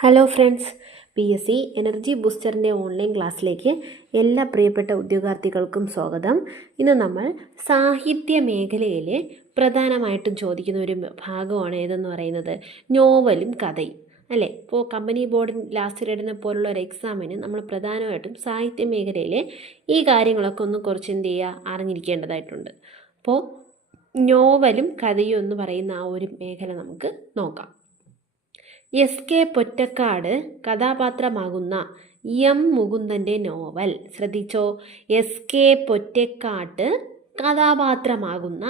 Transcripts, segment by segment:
Hello friends, PSC energy ബൂസ്റ്ററിൻ്റെ online ക്ലാസ്സിലേക്ക് എല്ലാ പ്രിയപ്പെട്ട ഉദ്യോഗാർത്ഥികൾക്കും സ്വാഗതം. ഇന്ന് നമ്മൾ സാഹിത്യ മേഖലയിലെ പ്രധാനമായിട്ടും ചോദിക്കുന്ന ഒരു ഭാഗമാണ് ഏതെന്ന് പറയുന്നത് നോവലും കഥയും അല്ലേ. ഇപ്പോൾ കമ്പനി ബോർഡിൻ ലാസ്റ്റ് ഗ്രേഡിനെ പോലുള്ള ഒരു എക്സാമിന് നമ്മൾ പ്രധാനമായിട്ടും സാഹിത്യ മേഖലയിലെ ഈ കാര്യങ്ങളൊക്കെ ഒന്ന് കുറച്ച് എന്ത് ചെയ്യുക അറിഞ്ഞിരിക്കേണ്ടതായിട്ടുണ്ട്. അപ്പോൾ നോവലും കഥയും എന്ന് പറയുന്ന ആ ഒരു മേഖല നമുക്ക് നോക്കാം. SK പൊറ്റക്കാട് കഥാപാത്രമാകുന്ന M മുകുന്ദൻ്റെ നോവൽ. ശ്രദ്ധിച്ചോ, SK പൊറ്റക്കാട്ട് കഥാപാത്രമാകുന്ന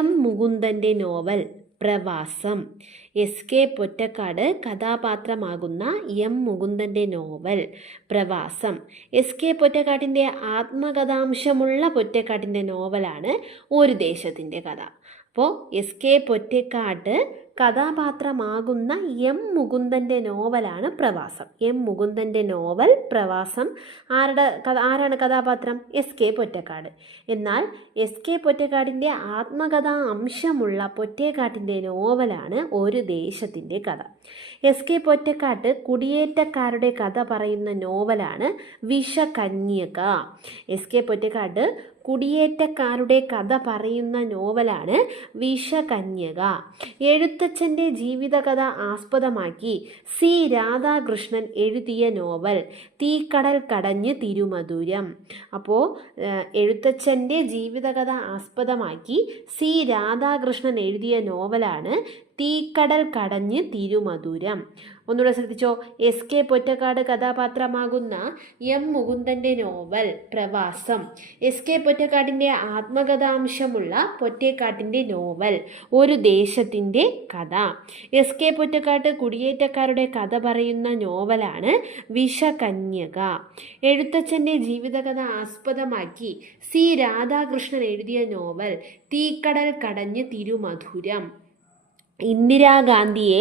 M മുകുന്ദൻ്റെ നോവൽ പ്രവാസം. SK പൊറ്റക്കാട് കഥാപാത്രമാകുന്ന M മുകുന്ദൻ്റെ നോവൽ പ്രവാസം. SK പൊറ്റക്കാട്ടിൻ്റെ ആത്മകഥാംശമുള്ള പൊറ്റക്കാട്ടിൻ്റെ നോവലാണ് ഒരു ദേശത്തിൻ്റെ കഥ. അപ്പോൾ SK പൊറ്റക്കാട്ട് കഥാപാത്രമാകുന്ന M മുകുന്ദൻ്റെ നോവലാണ് പ്രവാസം. M മുകുന്ദൻ്റെ നോവൽ പ്രവാസം. ആരാണ് കഥാപാത്രം? SK പൊറ്റക്കാട്. എന്നാൽ SK പൊറ്റക്കാടിൻ്റെ ആത്മകഥാ അംശമുള്ള പൊറ്റക്കാട്ടിൻ്റെ നോവലാണ് ഒരു ദേശത്തിൻ്റെ കഥ. SK പൊറ്റക്കാട്ട് കുടിയേറ്റക്കാരുടെ കഥ പറയുന്ന നോവലാണ് വിഷകന്യക. SK പൊറ്റക്കാട്ട് കുടിയേറ്റക്കാരുടെ കഥ പറയുന്ന നോവലാണ് വിഷകന്യക. എഴുത്തച്ഛൻ്റെ ജീവിതകഥ ആസ്പദമാക്കി C രാധാകൃഷ്ണൻ എഴുതിയ നോവൽ തീക്കടൽ കടഞ്ഞ് തിരുമധുരം. അപ്പോൾ എഴുത്തച്ഛൻ്റെ ജീവിതകഥ ആസ്പദമാക്കി C രാധാകൃഷ്ണൻ എഴുതിയ നോവലാണ് തീക്കടൽ കടഞ്ഞ് തിരുമധുരം. ഒന്നുകൂടെ ശ്രദ്ധിച്ചോ, SK പൊറ്റക്കാട് കഥാപാത്രമാകുന്ന M മുകുന്ദൻ്റെ നോവൽ പ്രവാസം. SK പൊറ്റക്കാടിൻ്റെ ആത്മകഥാംശമുള്ള പൊറ്റക്കാട്ടിൻ്റെ നോവൽ ഒരു ദേശത്തിൻ്റെ കഥ. SK പൊറ്റക്കാട്ട് കുടിയേറ്റക്കാരുടെ കഥ പറയുന്ന നോവലാണ് വിഷകന്യക. എഴുത്തച്ഛൻ്റെ ജീവിതകഥ ആസ്പദമാക്കി C രാധാകൃഷ്ണൻ എഴുതിയ നോവൽ തീക്കടൽ കടഞ്ഞ് തിരുമധുരം. ഇന്ദിരാഗാന്ധിയെ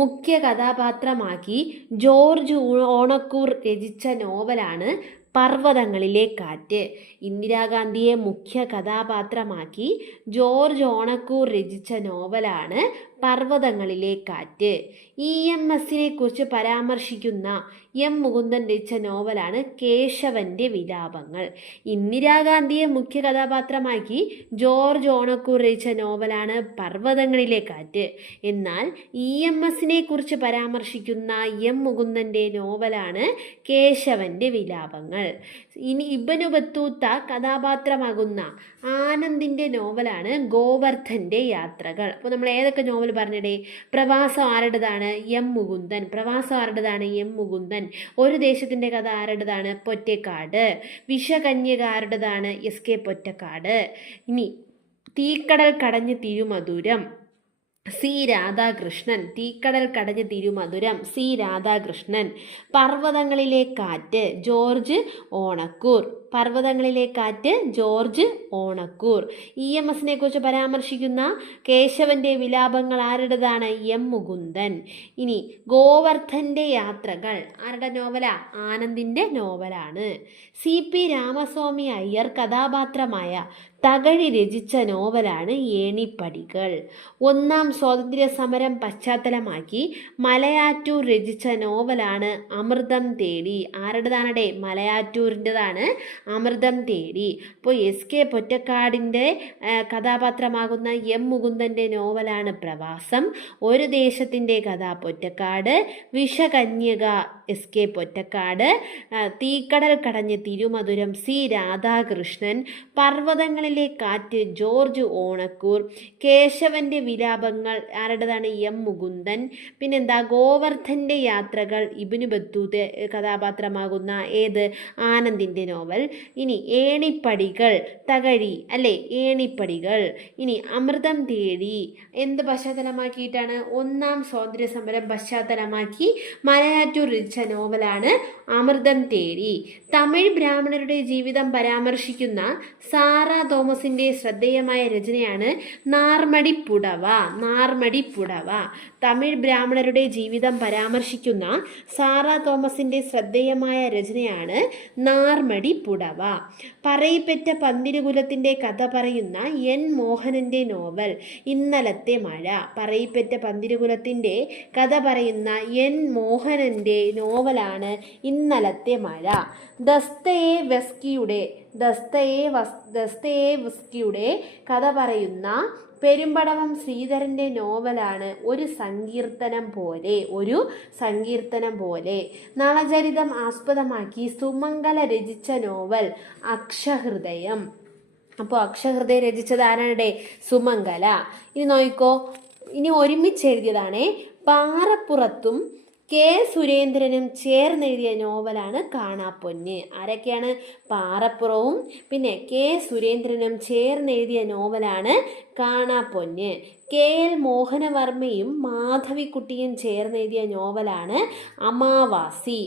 മുഖ്യ കഥാപാത്രമാക്കി ജോർജ് ഓണക്കൂർ രചിച്ച നോവലാണ് പർവ്വതങ്ങളിലെ കാറ്റ്. ഇന്ദിരാഗാന്ധിയെ മുഖ്യ കഥാപാത്രമാക്കി ജോർജ് ഓണക്കൂർ രചിച്ച നോവലാണ് പർവ്വതങ്ങളിലെ കാറ്റ്. EMSനെ കുറിച്ച് പരാമർശിക്കുന്ന M മുകുന്ദൻ രചിച്ച നോവലാണ് കേശവൻ്റെ വിലാപങ്ങൾ. ഇന്ദിരാഗാന്ധിയെ മുഖ്യ കഥാപാത്രമാക്കി ജോർജ് ഓണക്കൂർ രചിച്ച നോവലാണ് പർവ്വതങ്ങളിലെ കാറ്റ്. എന്നാൽ EMSനെ കുറിച്ച് പരാമർശിക്കുന്ന M മുകുന്ദൻ്റെ നോവലാണ് കേശവൻ്റെ വിലാപങ്ങൾ. ഇനി ഇബ്നു ബത്തൂത്ത കഥാപാത്രമാകുന്ന ആനന്ദിൻ്റെ നോവലാണ് ഗോവർദ്ധൻ്റെ യാത്രകൾ. അപ്പോൾ നമ്മൾ ഏതൊക്കെ നോവൽ പറഞ്ഞിടേ? പ്രവാസം ആരുടേതാണ്? M മുകുന്ദൻ. പ്രവാസം ആരുടേതാണ്? M മുകുന്ദൻ. ഒരു ദേശത്തിൻ്റെ കഥ ആരുടേതാണ്? പൊറ്റക്കാട്. വിഷകന്യക ആരുടേതാണ്? SK പൊറ്റക്കാട്. ഇനി തീക്കടൽ കടഞ്ഞ് തിരുമധുരം C രാധാകൃഷ്ണൻ. തീക്കടൽ കടഞ്ഞ് തിരുമധുരം C രാധാകൃഷ്ണൻ. പർവ്വതങ്ങളിലെ കാറ്റ് ജോർജ് ഓണക്കൂർ. പർവ്വതങ്ങളിലെ കാറ്റ് ജോർജ് ഓണക്കൂർ. EMSനെ കുറിച്ച് പരാമർശിക്കുന്ന കേശവൻ്റെ വിലാപങ്ങൾ ആരുടേതാണ്? M മുകുന്ദൻ. ഇനി ഗോവർദ്ധൻ്റെ യാത്രകൾ ആരുടെ നോവലാ? ആനന്ദിൻ്റെ നോവലാണ്. CP രാമസ്വാമി അയ്യർ കഥാപാത്രമായ തകഴി രചിച്ച നോവലാണ് ഏണിപ്പടികൾ. ഒന്നാം സ്വാതന്ത്ര്യ സമരം പശ്ചാത്തലമാക്കി മലയാറ്റൂർ രചിച്ച നോവലാണ് അമൃതം തേടി. ആരുടേതാണടേ? മലയാറ്റൂരിൻ്റെതാണ് അമൃതം തേടി. അപ്പോൾ SK പൊറ്റക്കാടിൻ്റെ കഥാപാത്രമാകുന്ന M മുകുന്ദൻ്റെ നോവലാണ് പ്രവാസം. ഒരു ദേശത്തിൻ്റെ കഥ പൊറ്റക്കാട്. വിഷകന്യക SK പൊറ്റക്കാട്. തീക്കടൽ കടഞ്ഞ് തിരുമധുരം C രാധാകൃഷ്ണൻ. പർവ്വതങ്ങളിലെ കാറ്റ് ജോർജ് ഓണക്കൂർ. കേശവൻ്റെ വിലാപങ്ങൾ ആരുടേതാണ്? M മുകുന്ദൻ. പിന്നെന്താ? ഗോവർദ്ധൻ്റെ യാത്രകൾ ഇബ്നു ബത്തൂത്ത കഥാപാത്രമാകുന്ന ഏത്? ആനന്ദിൻ്റെ നോവൽ. ഇനി ഏണിപ്പടികൾ തകഴി അല്ലേ? ഏണിപ്പടികൾ. ഇനി അമൃതം തേടി എന്ത് പശ്ചാത്തലമാക്കിയിട്ടാണ്? ഒന്നാം സ്വാതന്ത്ര്യ സമരം പശ്ചാത്തലമാക്കി മലയാറ്റൂർ രചിച്ച നോവലാണ് അമൃതം തേടി. തമിഴ് ബ്രാഹ്മണരുടെ ജീവിതം പരാമർശിക്കുന്ന സാറാ തോമസിൻ്റെ ശ്രദ്ധേയമായ രചനയാണ് നാർമടിപ്പുടവ. നാർമടിപ്പുടവ തമിഴ് ബ്രാഹ്മണരുടെ ജീവിതം പരാമർശിക്കുന്ന സാറാ തോമസിൻ്റെ ശ്രദ്ധേയമായ രചനയാണ് നാർമടിപ്പുടവ. പറയിപ്പറ്റ പന്തിരുകുലത്തിൻ്റെ കഥ പറയുന്ന എൻ മോഹനൻ്റെ നോവൽ ഇന്നലത്തെ മഴ. പറയിപ്പറ്റ പന്തിരുകുലത്തിൻ്റെ കഥ പറയുന്ന എൻ മോഹനൻ്റെ നോവലാണ് ഇന്നലത്തെ മഴ. ദസ്തയേവ്സ്കിയുടെ കഥ പറയുന്ന പെരുമ്പടവം ശ്രീധരൻ്റെ നോവലാണ് ഒരു സങ്കീർത്തനം പോലെ. നളചരിതം ആസ്പദമാക്കി സുമംഗല രചിച്ച നോവൽ അക്ഷഹൃദയം. അപ്പോൾ അക്ഷഹൃദയം രചിച്ചത് ആരാണ്? സുമംഗല. ഇനി നോക്കിക്കോ, ഇനി ഒരുമിച്ച് എഴുതിയതാണേ. പാറപ്പുറത്തും കെ സുരേന്ദ്രനും ചേർന്നെഴുതിയ നോവലാണ് കാണാപ്പൊന്ന്. ആരൊക്കെയാണ്? പാറപ്പുറവും പിന്നെ കെ സുരേന്ദ്രനും ചേർന്നെഴുതിയ നോവലാണ് കാണാപ്പൊന്ന്. കെ എൽ മോഹനവർമ്മയും മാധവിക്കുട്ടിയും ചേർന്നെഴുതിയ നോവലാണ് അമാവാസി.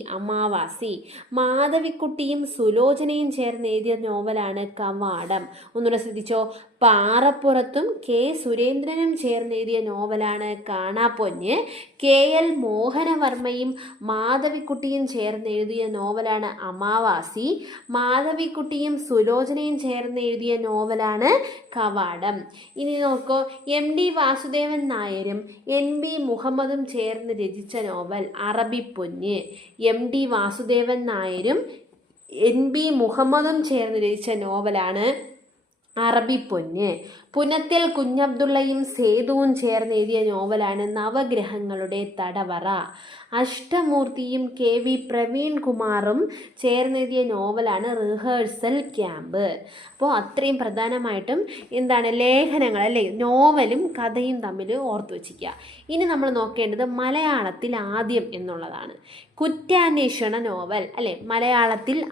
മാധവിക്കുട്ടിയും സുലോചനയും ചേർന്നെഴുതിയ നോവലാണ് കവാടം. ഒന്നുകൂടെ ശ്രദ്ധിച്ചോ. പാറപ്പുറത്തും കെ സുരേന്ദ്രനും ചേർന്നെഴുതിയ നോവലാണ് കാണാപ്പൊന്ന്. കെ എൽ മോഹനവർമ്മയും മാധവിക്കുട്ടിയും ചേർന്നെഴുതിയ നോവലാണ് അമാവാസി. മാധവിക്കുട്ടിയും സുലോചനയും ചേർന്നെഴുതിയ നോവലാണ് കവാടം. ഇനി നോക്കൂ, എം ഡി വാസുദേവൻ നായരും എൻ ബി മുഹമ്മദും ചേർന്ന് രചിച്ച നോവൽ അറബിപ്പൊന്ന്. എം ഡി വാസുദേവൻ നായരും എൻ ബി മുഹമ്മദും ചേർന്ന് രചിച്ച നോവലാണ് അറബിപ്പൊന്ന്. പുനത്തിൽ കുഞ്ഞബ്ദുള്ളയും സേതുവും ചേർന്ന് എഴുതിയ നോവലാണ് നവഗ്രഹങ്ങളുടെ തടവറ. അഷ്ടമൂർത്തിയും കെ വി പ്രവീൺ കുമാറും ചേർന്നെഴുതിയ നോവലാണ് റിഹേഴ്സൽ ക്യാമ്പ്. അപ്പോൾ അത്രയും പ്രധാനമായിട്ടും എന്താണ് ലേഖനങ്ങൾ അല്ലേ, നോവലും കഥയും തമ്മിൽ ഓർത്തു വച്ചിരിക്കുക. ഇനി നമ്മൾ നോക്കേണ്ടത് മലയാളത്തിൽ ആദ്യം എന്നുള്ളതാണ്. കുറ്റാന്വേഷണ നോവൽ അല്ലേ, മലയാളത്തിലെ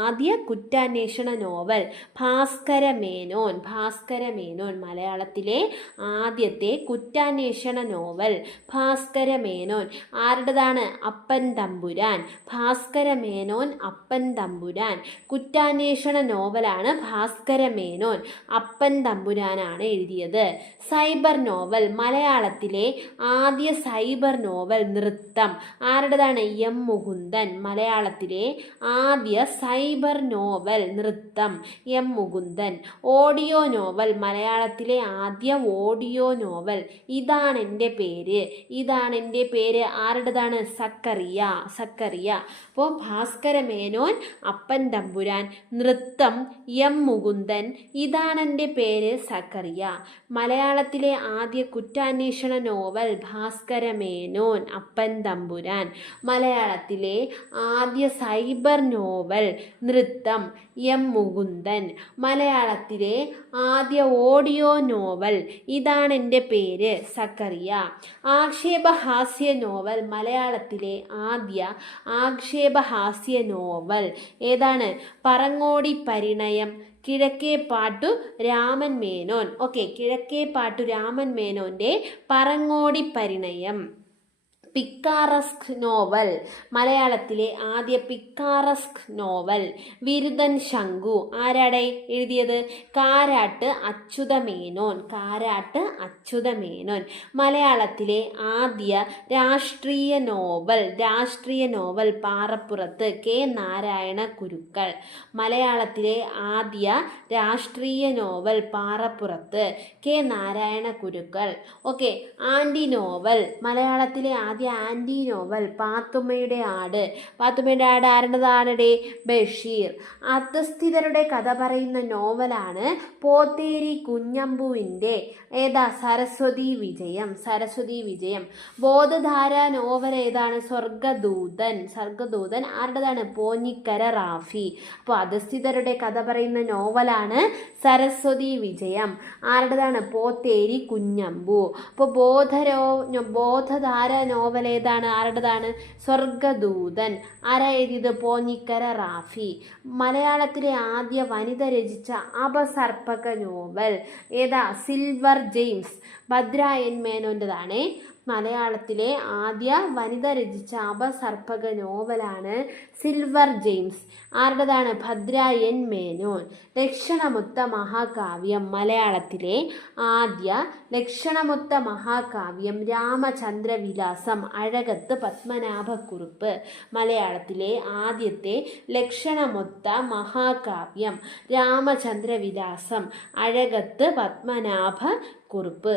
ആദ്യ കുറ്റാന്വേഷണ നോവൽ ഭാസ്കര മേനോൻ. മലയാളത്തിലെ ആദ്യത്തെ കുറ്റാന്വേഷണ നോവൽ ഭാസ്കര മേനോൻ. ആരുടേതാണ്? അപ്പൻ തമ്പുരാൻ. ഭാസ്കര മേനോൻ, അപ്പൻ തമ്പുരാൻ. കുറ്റാന്വേഷണ നോവലാണ് ഭാസ്കര മേനോൻ, അപ്പൻ തമ്പുരാനാണ് എഴുതിയത്. സൈബർ നോവൽ, മലയാളത്തിലെ ആദ്യ സൈബർ നോവൽ നൃത്തം. ആരുടേതാണ്? എം മുകുന്ദൻ. മലയാളത്തിലെ ആദ്യ സൈബർ നോവൽ നൃത്തം, എം മുകുന്ദൻ. ഓഡിയോ നോവൽ, മലയാളത്തിലെ ആദ്യ ഓഡിയോ നോവൽ ഇതാണെൻ്റെ പേര്. ആരുടേതാണ്? സക്കറിയ. അപ്പോൾ ഭാസ്കര മേനോൻ, അപ്പൻ തമ്പുരാൻ, നൃത്തം, എം മുകുന്ദൻ, ഇതാണെൻ്റെ പേര്, സക്കറിയ. മലയാളത്തിലെ ആദ്യ കുറ്റാന്വേഷണ നോവൽ ഭാസ്കര മേനോൻ, അപ്പൻ തമ്പുരാൻ. മലയാളത്തിലെ ആദ്യ സൈബർ നോവൽ നൃത്തം, എം മുകുന്ദൻ. മലയാളത്തിലെ ആദ്യ ഓഡിയോ നോവൽ ഇതാണെൻ്റെ പേര്, സക്കറിയ. ആക്ഷേപഹാസ്യ നോവൽ, മലയാളത്തിലെ ആദ്യ ആക്ഷേപഹാസ്യ നോവൽ ഏതാണ്? പറങ്ങോടി പരിണയം. കിഴക്കേപ്പാട്ടു രാമൻ മേനോൻ. കിഴക്കേപ്പാട്ടു രാമൻ മേനോൻ്റെ പറങ്ങോടി പരിണയം. പിക്കാറസ്ക് നോവൽ, മലയാളത്തിലെ ആദ്യ പിക്കാറസ്ക് നോവൽ വിരുദൻ ശങ്കു. ആരാടെ എഴുതിയത്? കാരാട്ട് അച്യുതമേനോൻ. മലയാളത്തിലെ ആദ്യ രാഷ്ട്രീയ നോവൽ പാറപ്പുറത്ത് കെ നാരായണ കുരുക്കൾ. മലയാളത്തിലെ ആദ്യ രാഷ്ട്രീയ നോവൽ പാറപ്പുറത്ത് കെ നാരായണ കുരുക്കൾ. ആൻറ്റി നോവൽ, മലയാളത്തിലെ ആദ്യ ആൻറ്റി നോവൽ പാത്തുമ്മയുടെ ആട്. ആരുടേതാണ്? ബഷീർ. അധസ്ഥിതരുടെ കഥ പറയുന്ന നോവലാണ് പോത്തേരി കുഞ്ഞമ്പുവിൻ്റെ സരസ്വതി വിജയം. ബോധധാര നോവൽ ഏതാണ്? സ്വർഗദൂതൻ. ആരുടേതാണ്? പോഞ്ഞിക്കര റാഫി. അപ്പോൾ അധസ്ഥിതരുടെ കഥ പറയുന്ന നോവലാണ് സരസ്വതി വിജയം. ആരുടേതാണ്? പോത്തേരി കുഞ്ഞമ്പു. അപ്പോൾ ബോധധാര നോവൽ ഏതാണ്? ആരുടേതാണ്? സ്വർഗദൂതൻ. ആരാ എഴുതിയത്? പോഞ്ഞിക്കര റാഫി. മലയാളത്തിലെ ആദ്യ വനിത രചിച്ച അപസർപ്പക നോവൽ ഏതാ? Silver James. ഭദ്ര എൻ മേനോൻ്റെതാണേ. മലയാളത്തിലെ ആദ്യ വനിത രചിച്ച അപസർപ്പക നോവലാണ് സിൽവർ ജെയിംസ്. ആരുടേതാണ്? ഭദ്ര എൻ മേനോൻ. ലക്ഷണമൊത്ത മഹാകാവ്യം. മലയാളത്തിലെ ആദ്യ ലക്ഷണമൊത്ത മഹാകാവ്യം രാമചന്ദ്രവിലാസം. അഴകത്ത് പത്മനാഭക്കുറുപ്പ്. മലയാളത്തിലെ ആദ്യത്തെ ലക്ഷണമൊത്ത മഹാകാവ്യം രാമചന്ദ്രവിലാസം. അഴകത്ത് പത്മനാഭ കുറുപ്പ്.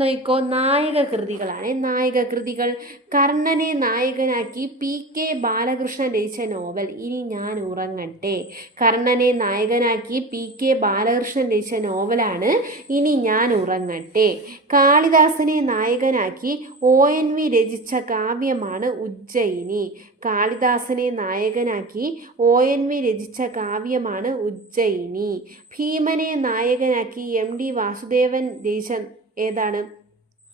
നോക്കോ, നായക കൃതികളാണ്. നായക കൃതികൾ: കർണനെ നായകനാക്കി PK ബാലകൃഷ്ണൻ രചിച്ച നോവൽ ഇനി ഞാൻ ഉറങ്ങട്ടെ. കർണനെ നായകനാക്കി PK ബാലകൃഷ്ണൻ രചിച്ച നോവലാണ് ഇനി ഞാൻ ഉറങ്ങട്ടെ. കാളിദാസനെ നായകനാക്കി ONV രചിച്ച കാവ്യമാണ് ഉജ്ജയിനി. കാളിദാസനെ നായകനാക്കി ONV രചിച്ച കാവ്യമാണ് ഉജ്ജയിനി. ഭീമനെ നായകനാക്കി MD വാസുദേവൻ രചിച്ച ഏതാണ്?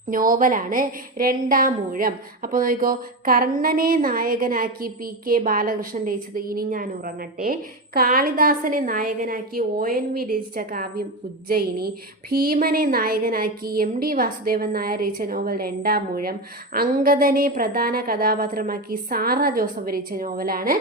നോവലാണ് രണ്ടാമൂഴം. അപ്പോൾ നോക്കിക്കോ, കർണനെ നായകനാക്കി PK ബാലകൃഷ്ണൻ രചിച്ചത് ഇനി ഞാൻ ഉറങ്ങട്ടെ. കാളിദാസനെ നായകനാക്കി ONV രചിച്ച കാവ്യം ഉജ്ജയിനി. ഭീമനെ നായകനാക്കി MD വാസുദേവൻ നായർ രചിച്ച നോവൽ രണ്ടാമൂഴം. അങ്കദനെ പ്രധാന കഥാപാത്രമാക്കി സാറ ജോസഫ് രചിച്ച നോവലാണ്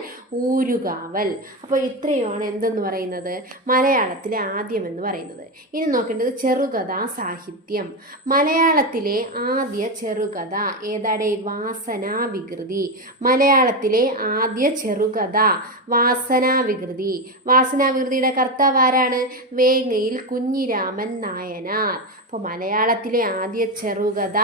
ഊരുകാവൽ. അപ്പോൾ ഇത്രയുമാണ് എന്തെന്ന് പറയുന്നത്, മലയാളത്തിലെ ആദ്യം എന്ന് പറയുന്നത്. ഇനി നോക്കേണ്ടത് ചെറുകഥാ സാഹിത്യം. മലയാളത്തിലെ ആദ്യ ചെറുകഥ ഏതാടെ? വാസനാവികൃതി. മലയാളത്തിലെ ആദ്യ ചെറുകഥ വാസനാവികൃതി. വാസനാവികൃതിയുടെ കർത്താവ് ആരാണ്? വേങ്ങയിൽ കുഞ്ഞിരാമൻ നായനാർ. അപ്പോൾ മലയാളത്തിലെ ആദ്യ ചെറുകഥ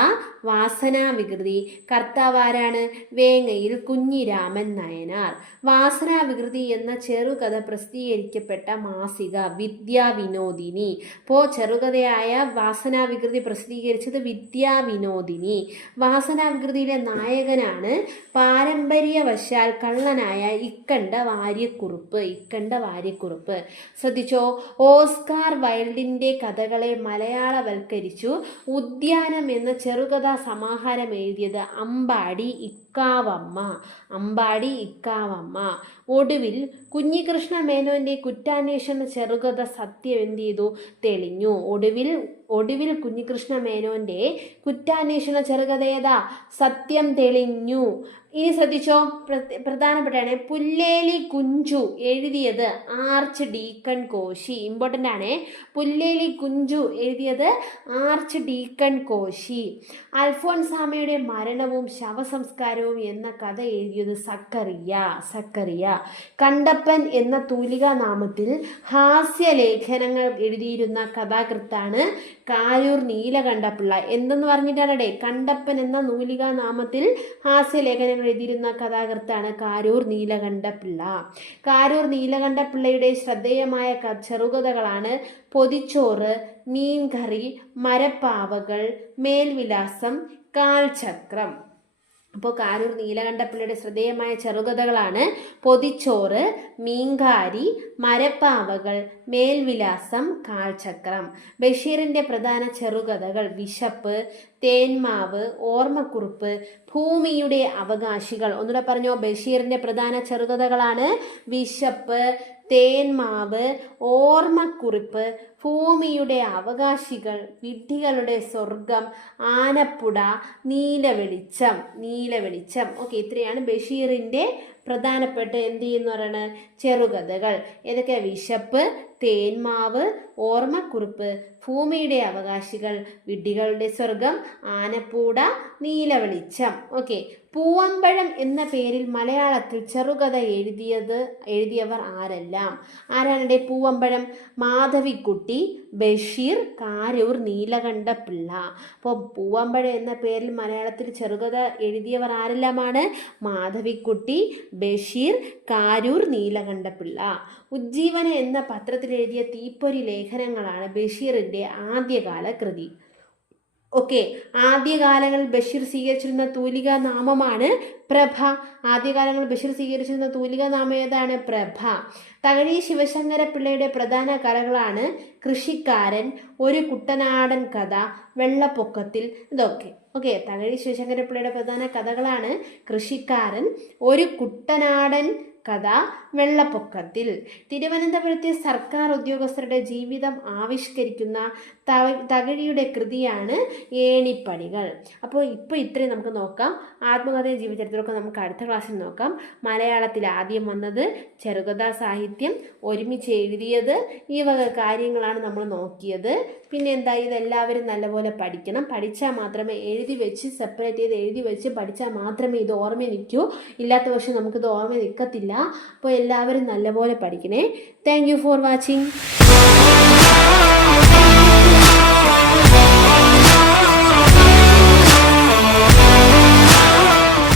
വാസനാവികൃതി. കർത്താവ് ആരാണ്? വേങ്ങയിൽ കുഞ്ഞിരാമൻ നായനാർ. വാസനാവികൃതി എന്ന ചെറുകഥ പ്രസിദ്ധീകരിക്കപ്പെട്ട മാസിക വിദ്യാവിനോദിനി. അപ്പോൾ ചെറുകഥയായ വാസനാവികൃതി പ്രസിദ്ധീകരിച്ചത് വിദ്യാവിനോദിനി. വാസനാവികൃതിയിലെ നായകനാണ് പാരമ്പര്യവശാൽ കള്ളനായ ഇക്കണ്ട വാര്യക്കുറുപ്പ്. ശ്രദ്ധിച്ചോ, ഓസ്കാർ വൈൽഡിന്റെ കഥകളെ മലയാളവൽക്കരിച്ചു ഉദ്യാനം എന്ന ചെറുകഥാ സമാഹാരം എഴുതിയത് അമ്പാടി ഇക്കാവമ്മ. ഒടുവിൽ കുഞ്ഞികൃഷ്ണ മേനോന്റെ കുറ്റാന്വേഷണ ചെറുകഥ സത്യം എന്ത് ചെയ്തു? തെളിഞ്ഞു. ഒടുവിൽ കുഞ്ഞികൃഷ്ണ മേനോന്റെ കുറ്റാന്വേഷണ ചെറുകഥ ഏതാ? സത്യം തെളിഞ്ഞു. ഇനി ശ്രദ്ധിച്ചോ, പ്രധാനപ്പെട്ടാണ്. പുല്ലേലി കുഞ്ചു എഴുതിയത് ആർച്ച് ഡീക്കൺ കോശി. ഇമ്പോർട്ടൻ്റ് ആണ്. പുല്ലേലി കുഞ്ചു എഴുതിയത് ആർച്ച് ഡീക്കൺ കോശി. അൽഫോൻസാമയുടെ മരണവും ശവസംസ്കാരവും എന്ന കഥ എഴുതിയത് സക്കറിയ. കണ്ടപ്പൻ എന്ന തൂലികാ നാമത്തിൽ ഹാസ്യലേഖനങ്ങൾ എഴുതിയിരുന്ന കഥാകൃത്താണ് കാരൂർ നീലകണ്ഠപിള്ള. എന്തെന്ന് പറഞ്ഞിട്ടാണ്? കണ്ടപ്പൻ എന്ന തൂലികാ നാമത്തിൽ ഹാസ്യലേഖനങ്ങൾ എഴുതിയിരുന്ന കഥാകൃത്താണ് കാരൂർ നീലകണ്ഠപിള്ള. കാരൂർ നീലകണ്ഠപിള്ളയുടെ ശ്രദ്ധേയമായ ചെറുകഥകളാണ് പൊതിച്ചോറ്, മീൻകറി, മരപ്പാവകൾ, മേൽവിലാസം, കാൽചക്രം. അപ്പോൾ കാരൂർ നീലകണ്ഠപിള്ളയുടെ ശ്രദ്ധേയമായ ചെറുകഥകളാണ് പൊതിച്ചോറ്, മീൻകാരി, മരപ്പാവകൾ, മേൽവിലാസം, കാൽചക്രം. ബഷീറിന്റെ പ്രധാന ചെറുകഥകൾ വിശപ്പ്, തേന്മാവ്, ഓർമ്മക്കുറിപ്പ്, ഭൂമിയുടെ അവകാശികൾ. ഒന്നുകൂടെ പറഞ്ഞോ, ബഷീറിന്റെ പ്രധാന ചെറുകഥകളാണ് വിശപ്പ്, തേന്മാവ്, ഓർമ്മക്കുറിപ്പ്, ഭൂമിയുടെ അവകാശികൾ, വിഡ്ഢികളുടെ സ്വർഗം, ആനപ്പുട, നീലവെളിച്ചം. ഓക്കെ, ഇത്രയാണ് ബഷീറിന്റെ പ്രധാനപ്പെട്ട എന്ത് ചെയ്യുന്ന പറയുന്നത് ചെറുകഥകൾ. ഏതൊക്കെ? വിശപ്പ്, തേന്മാവ്, ഓർമ്മക്കുറിപ്പ്, ഭൂമിയുടെ അവകാശികൾ, വിഡ്ഢികളുടെ സ്വർഗം, ആനപ്പൂട, നീലവെളിച്ചം. ഓക്കെ, പൂവമ്പഴം എന്ന പേരിൽ മലയാളത്തിൽ ചെറുകഥ എഴുതിയവർ ആരെല്ലാം? ആരാണ് പൂവമ്പഴം? മാധവിക്കുട്ടി, ബഷീർ, കാരൂർ നീലകണ്ഠപിള്ള. അപ്പോൾ പൂവമ്പഴം എന്ന പേരിൽ മലയാളത്തിൽ ചെറുകഥ എഴുതിയവർ ആരെല്ലാമാണ്? മാധവിക്കുട്ടി, ബഷീർ, കാരൂർ നീലകണ്ഠപിള്ള. ഉജ്ജീവന എന്ന പത്രത്തിൽ എഴുതിയ തീപ്പൊരി ലേഖനങ്ങളാണ് ബഷീറിന്റെ ആദ്യകാല കൃതി. ഓക്കെ, ആദ്യകാലങ്ങളിൽ ബഷീർ സ്വീകരിച്ചിരുന്ന തൂലികാ നാമമാണ് പ്രഭ. ആദ്യകാലങ്ങളിൽ ബഷീർ സ്വീകരിച്ചിരുന്ന തൂലികാ നാമം ഏതാണ്? പ്രഭ. തകഴി ശിവശങ്കര പിള്ളയുടെ പ്രധാന കഥകളാണ് കൃഷിക്കാരൻ, ഒരു കുട്ടനാടൻ കഥ, വെള്ളപ്പൊക്കത്തിൽ. ഇതൊക്കെ ഓക്കെ. തകഴി ശിവശങ്കര പിള്ളയുടെ പ്രധാന കഥകളാണ് കൃഷിക്കാരൻ, ഒരു കുട്ടനാടൻ കഥ വെള്ളപ്പൊക്കത്തിൽ. തിരുവനന്തപുരത്തെ സർക്കാർ ഉദ്യോഗസ്ഥരുടെ ജീവിതം ആവിഷ്കരിക്കുന്ന തകഴിയുടെ കൃതിയാണ് ഏണിപ്പടികൾ. അപ്പോൾ ഇത്രയും നമുക്ക് നോക്കാം. ആത്മകഥയും ജീവചരിത്രമൊക്കെ നമുക്ക് അടുത്ത ക്ലാസ്സിൽ നോക്കാം. മലയാളത്തിൽ ആദ്യം വന്നത്, ചെറുകഥാ സാഹിത്യം ഒരുമിച്ച് എഴുതിയത്, ഈ വക കാര്യങ്ങളാണ് നമ്മൾ നോക്കിയത്. പിന്നെ ഇതെല്ലാവരും നല്ലപോലെ പഠിക്കണം. പഠിച്ചാൽ മാത്രമേ സെപ്പറേറ്റ് ചെയ്ത് എഴുതി വെച്ച് പഠിച്ചാൽ മാത്രമേ ഇത് ഓർമ്മ നിൽക്കൂ. ഇല്ലാത്ത പക്ഷം നമുക്കിത് ഓർമ്മ നിൽക്കത്തില്ല. അപ്പോൾ എല്ലാവരും നല്ലപോലെ പഠിക്കണേ. Thank you for watching.